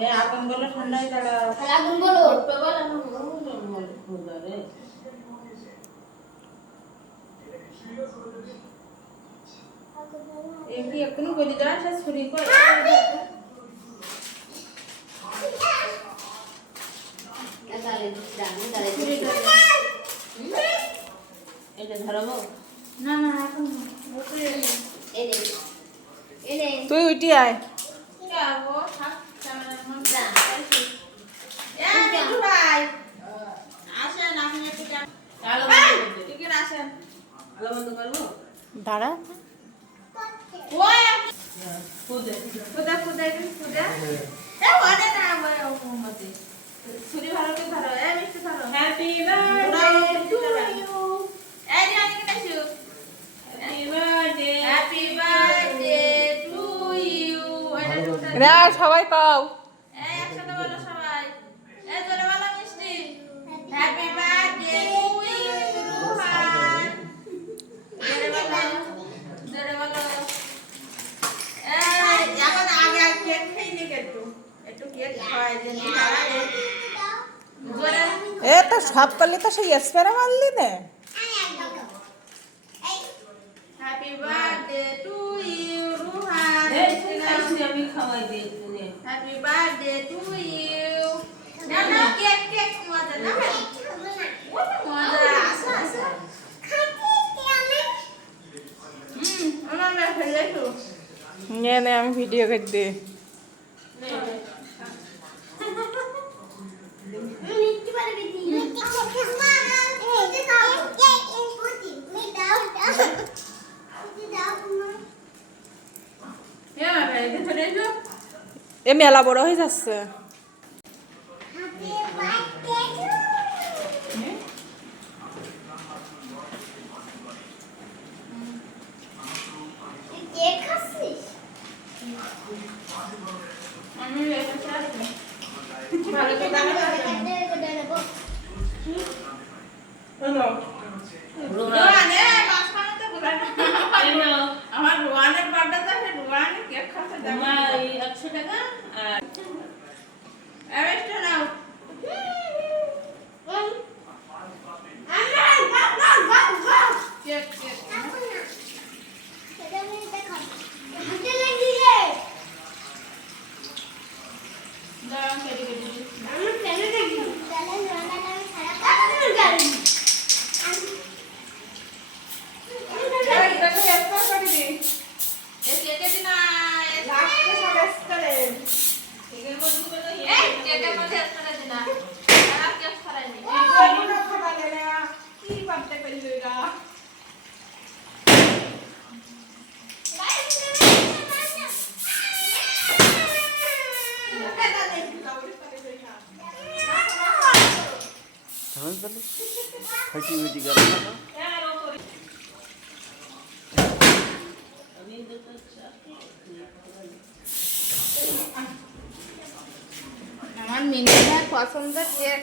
এ আগুন বলে ঠান্ডায় দাঁড়াও। তাহলে আগুন বলো। ছোট্ট বল এখন খুলবে রে। এ কি এখনও গলি যাওয়া সে ছুরি করে করে। এটা ধরাবো? না না আলো উঠি আয়। দাঁড়া এ ওরে না ওই মতে ছুরি ভালো করে ধরো এ মিষ্টি ধরো happy birthday birthday to to you এই যে আমি কেটে শুক happy birthday happy birthday to you রে সবাই পাও। এই একসাথে বলো সবাই। এই জোরে বলো মিষ্টি। হ্যাপি বার্থডে রুহান জোরে বলো জোরে বলো। এই এখন আগে আগে কেক খেয়ে নি একটু একটু কেক খাওয়াই দেন জোরে। এ তো সব করলে তো সেই স্প্রে মারলি নে হ্যাপি বার্থডে টু আমি খাওয়াই দিই নে। হ্যাপি বার্থডে টু ইউ না না কেক কেক মজা না মজা আসা আসা না নে আমি ভিডিও করে দিই নে, নে। হ্যাঁ ভাই দেখো দেখো এ মেলা বড় হয়ে যাচ্ছে। around getting আমি দুটো চা আমার মিনিমাম পছন্দের কেক